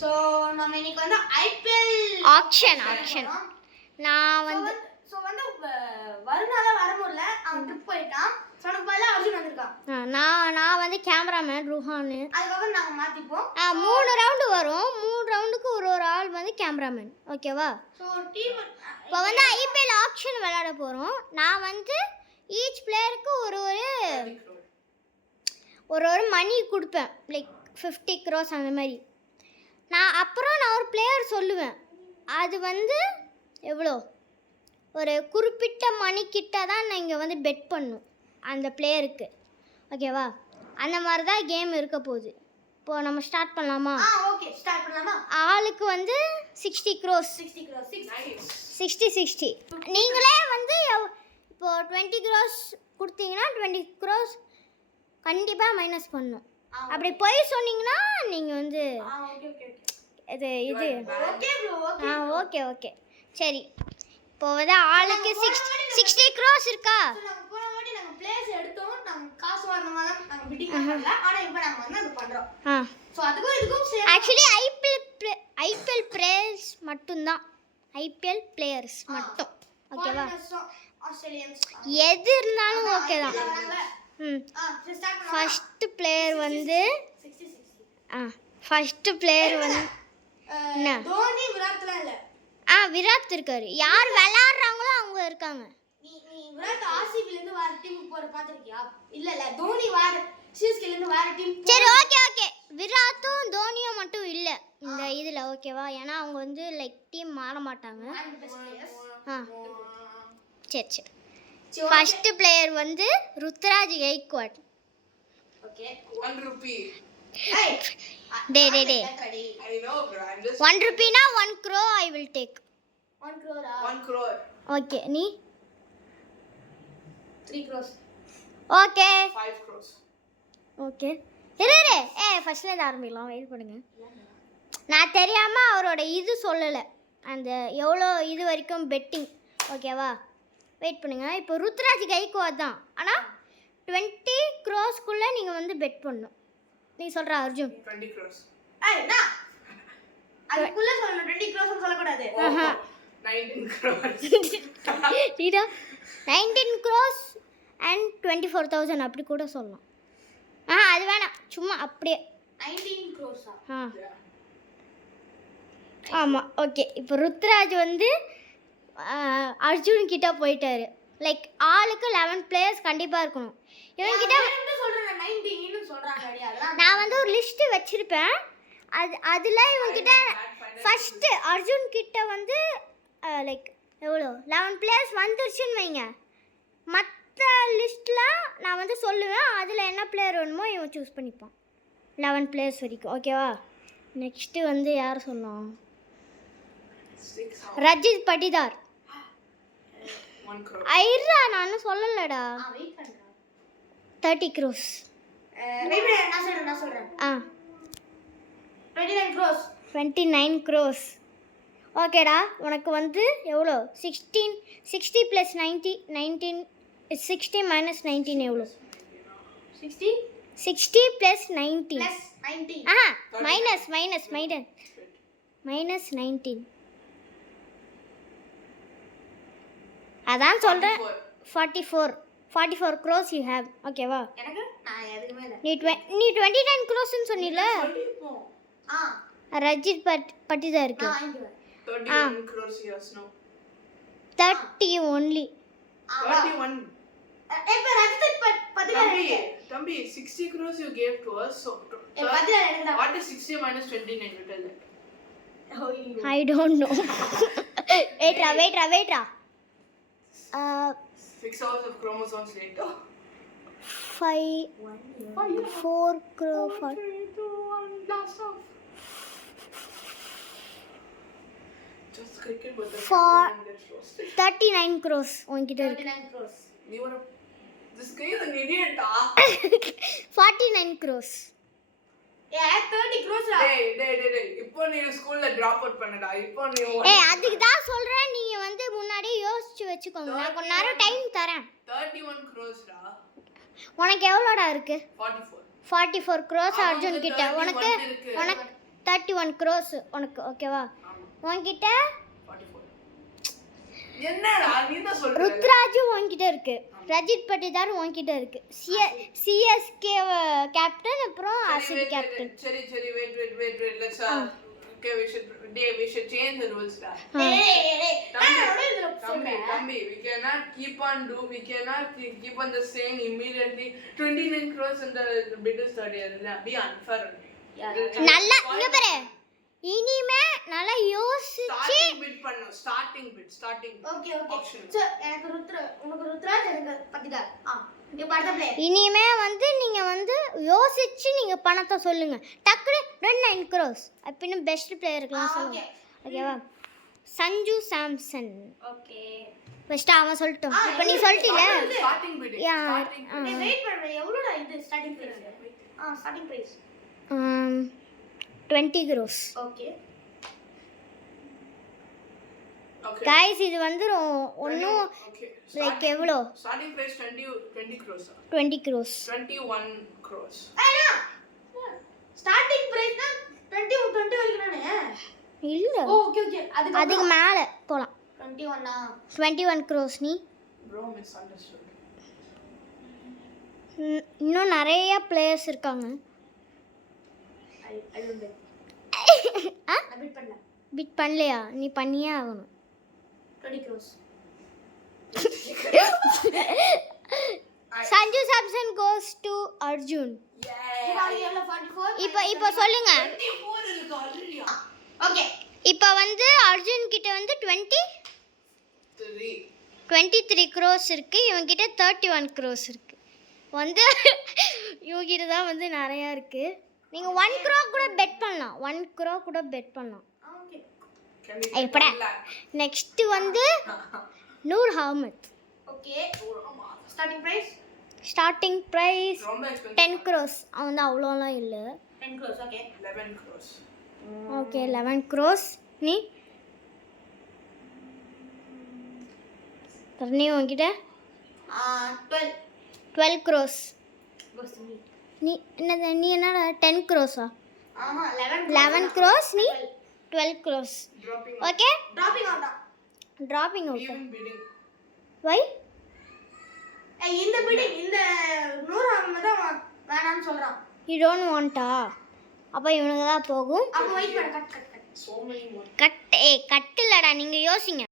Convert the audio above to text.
So நம்ம இன்னைக்கு வந்து ஐபிஎல் ஆக்ஷன் நான் வந்து வருணால வர முடியல, அவன் ட்ரிப் போயிட்டான். சொன்னக்கு பதிலா அர்ஜுன் வந்திருக்கான். நான் வந்து கேமராமேன் ருஹான். அதுக்கப்புறம் நாங்க மாத்திப்போம். 3 ரவுண்டு வரும். 3 ரவுண்டுக்கு ஒரு ஆள் வந்து கேமராமேன். ஓகேவா? சோ டீம் இப்போ வந்து ஐபிஎல் ஆக்ஷன் விளையாட போகிறோம். நான் வந்து ஈச் பிளேயருக்கு ஒரு மணி கொடுப்பேன். லைக் 50 crores அந்த மாதிரி. நான் ஒரு பிளேயர் சொல்லுவேன். அது வந்து எவ்வளோ ஒரு குறிப்பிட்ட மணிக்கிட்ட தான் நீங்கள் வந்து பெட் பண்ணும் அந்த பிளேயருக்கு. ஓகேவா? அந்த மாதிரி தான் கேம் இருக்க போகுது. இப்போது நம்ம ஸ்டார்ட் பண்ணலாமா? ஓகே, ஸ்டார்ட் பண்ணலாமா? ஆளுக்கு வந்து 60 crores. 60 நீங்களே வந்து இப்போது 20 crores கொடுத்தீங்கன்னா 20 crores கண்டிப்பாக மைனஸ் பண்ணணும். அப்படி போய் சொன்னீங்கன்னா நீங்கள் வந்து ஓகே சரி. இப்போ வந்து ஆளுக்கு 60 crores இருக்கா? போன வாட்டி நாங்க பிளேஸ் எடுத்தோம், நாங்க காசு வாங்குனோம், நாங்க பிட்டிங் பண்ணல. ஆனா இப்போ நாங்க வந்து அது பண்றோம். சோ அதுக்கும் இதுக்கும் சேம். एक्चुअली ஐபிஎல் பிளேயர்ஸ் மட்டும் தான். ஐபிஎல் பிளேயர்ஸ் மட்டும். ஓகேவா? ஆஸ்திரேலியன்ஸ் எது இருந்தாலும் ஓகே தான். ஃபர்ஸ்ட் பிளேயர் வந்து 60 தோனி விராட்லாம் இல்ல. விராட் இருக்காரு. யார் விளையாடுறாங்களோ அவங்க இருக்காங்க. நீ விராட் ஆர்சிபில இருந்து வேற டீமுக்கு போற பாத்திருக்கியா? இல்ல தோனி வேற சிஎஸ்கேல இருந்து வேற டீம். சரி ஓகே. விராட்டும் தோனியும் மட்டும் இல்ல இந்த இதுல. ஓகேவா? ஏன்னா அவங்க வந்து லைக் டீம் மாற மாட்டாங்க. சரி. ஃபர்ஸ்ட் பிளேயர் வந்து ருத்ராஜ் கெய்க்வாட். Okay, 1 rupee. டே I know bro, I'm just 1 rupee na 1 crore I will take. 1 crore. 1 crore. Okay, நீ 3 crores. Okay. 5 crores. Okay. இரு ஃபர்ஸ்ட்ல இருந்து ஆரம்பிக்கலாம். வெயிட் பண்ணுங்க. நான் தெரியாம அவரோட இது சொல்லல. அந்த எவ்வளோ இது வரைக்கும் பெட்டிங். ஓகேவா? வெயிட் பண்ணுங்க. இப்போ ருத்ராஜ் கெய்க்வாட் தான். ஆனா 20 crores-குள்ள நீங்க வந்து பெட் பண்ணணும். நீ சொல்ற அர்ஜுன் 20 crores. நான் அதுக்குள்ள சொல்லணும். 20 crores சொல்ல கூடாது. 19 crores. டீடா 19 crores and 24,000 அப்படி கூட சொல்லலாம். அது வேணாம், சும்மா அப்படியே 19 crores. ஆமாம். ஓகே. இப்போ ருத்ராஜ் வந்து அர்ஜுன் கிட்ட போயிட்டாரு. லைக் ஆளுக்கு 11 பிளேயர்ஸ் கண்டிப்பாக இருக்கணும். இவன்கிட்ட நான் வந்து ஒரு லிஸ்ட்டு வச்சுருப்பேன். அதில் இவன்கிட்ட ஃபஸ்ட்டு அர்ஜுன் கிட்ட வந்து லைக் எவ்வளோ 11 பிளேயர்ஸ் வந்துருச்சுன்னு வைங்க. மற்ற லிஸ்ட்டில் நான் வந்து சொல்லுவேன். அதில் என்ன பிளேயர் வேணுமோ இவன் சூஸ் பண்ணிப்பான். 11 பிளேயர்ஸ் வரைக்கும். ஓகேவா? நெக்ஸ்ட்டு வந்து யார் சொல்லலாம்? ரஜித் பட்டிதார். 1 crore. ஐரா நான் சொல்லலடா. 30 crores. நான் சொல்றேன். 29 crores. 29 crores. ஓகேடா. உனக்கு வந்து எவ்வளோ? 60 + 19 60 - 19 எவ்வளோ? 60 + 19 plus 19. மைனஸ் 19. அதான் சொல்கிறேன். 44 crores you have. ஓகேவா? எனக்கு நான் எதுவுமே இல்ல. நீ 29 crores-ன்னு சொன்னீல. சொல்லிப்போம். ரஜித் பட்டிதார் இருக்கு. 31 crores yes no. 30 only. 31. இப்போ ரஜித் பட்டிதார் தம்பி 60 crores you gave to us, so Patidar எனக்கு what is 60 minus 29? You tell that. I don't know. Wait. 6 hours of chromosomes later. 4 crore. 3, 2, 1 blast off. Just cricket but the 39 crores உன்கிட்ட இருக்கு. 39 crores. This guy is an idiot. 49 crores. 30 crores. டேய் இப்போ நீ ஸ்கூல்ல drop out பண்ணடா. இப்போ நீ அதுக்கு தான் சொல்றேன். நீங்க வந்து முன்னாடியே யோசிச்சு வெச்சுக்கோங்க. நான் கொஞ்ச நேரம் டைம் தரேன். 31 crores டா. உனக்கு எவ்வளோடா இருக்கு? 44. 44 crores அர்ஜுன் கிட்ட. உனக்கு 30 31 crores உனக்கு ஓகேவா? உன்கிட்ட 44. என்னடா நீ தான் சொல்ற? ருத்ராஜும் உன்கிட்ட இருக்கு, ரஜித் பட்டிதார் உன்கிட்ட இருக்கு, சிஎஸ்கே கேப்டன், அப்புறம் ஆர்சிபி கேப்டன். சரி wait let's okay we should change the rules da. Tambi we cannot keep on just saying immediately 29 crores in the bid is 30. Be unfair. நல்லா இங்க பாரு, இனிமே நல்லா யோசிச்சு starting bid ஓகே சோ எனக்கு உனக்கு ருத்ராஜ் எனக்கு பத்திதார். நீ பண்ற ப்ளே இனிமே வந்து நீங்க வந்து யோசிச்சு நீங்க பணத்தை சொல்லுங்க. டக்குனு 9 crores அப்படின்னு பெஸ்ட் பிளேயருக்குலாம் சொல்லுங்க. ஓகேவா? சஞ்சு சாம்சன். ஓகே ஃபர்ஸ்ட் அவன் சொல்லட்டும். இப்போ நீ சொல்லிட்டீல starting bid. நீ வெயிட் பண்ணு. எவ்வளவுடா இது starting price? Starting price 20 crores. Okay guys இது வந்து ஒண்ணும் லைக் எவ்வளோ? starting price 20 crores. 20 crores. 21 crores. Starting பிரைஸ்னா 20 வரைக்கும் தானே? இல்ல ஓகே அதுக்கு மேல போலாம். 21 crores. நீ bro misunderstood. இன்னும் நிறைய பிளேயர்ஸ் இருக்காங்க. ஐ டோன்ட் பிட் பண்ணல. பிட் பண்ணலையா? நீ பண்ணியே ஆகணும். 20 crores. Sanju Samson goes to Arjun. இப்போ சொல்லுங்க. 24 இருக்கு ஆல்ரெடி. ஓகே இப்போ வந்து அர்ஜுன் கிட்ட வந்து 23 crores இருக்கு, இவன் கிட்ட 31 crores இருக்கு. வந்து இவங்க கிட்ட தான் வந்து நிறைய இருக்கு. நீங்க 1 crore கூட பெட் பண்ணலாம். 1 crore கூட பெட் பண்ணலாம். ஓகே எப்படா நெக்ஸ்ட் வந்து Noor Ahmad. Okay starting price ரொம்ப எக்ஸ்பென்சிவ். 10 crores. அவன் வந்து அவ்வளோலாம் இல்ல. 10 crores. Okay 11 crores. Okay 11 crores. நீ தர்ணி உன்கிட்ட 12 crores. goes to me. நீ என்னடா 10 crores? 11 crores. crores. நீ 12 crores. Dropping okay dropping out. even bidding. why? இந்த பிடிங் இந்த 100 அஹ்மத் தான் வேணாம்னு சொல்றான். you don't want அப்ப இவனுக்கு தான் போகும். அப்ப வெயிட் பண்ணு. Cut So many more. Cut இல்லடா, நீங்க யோசிங்க.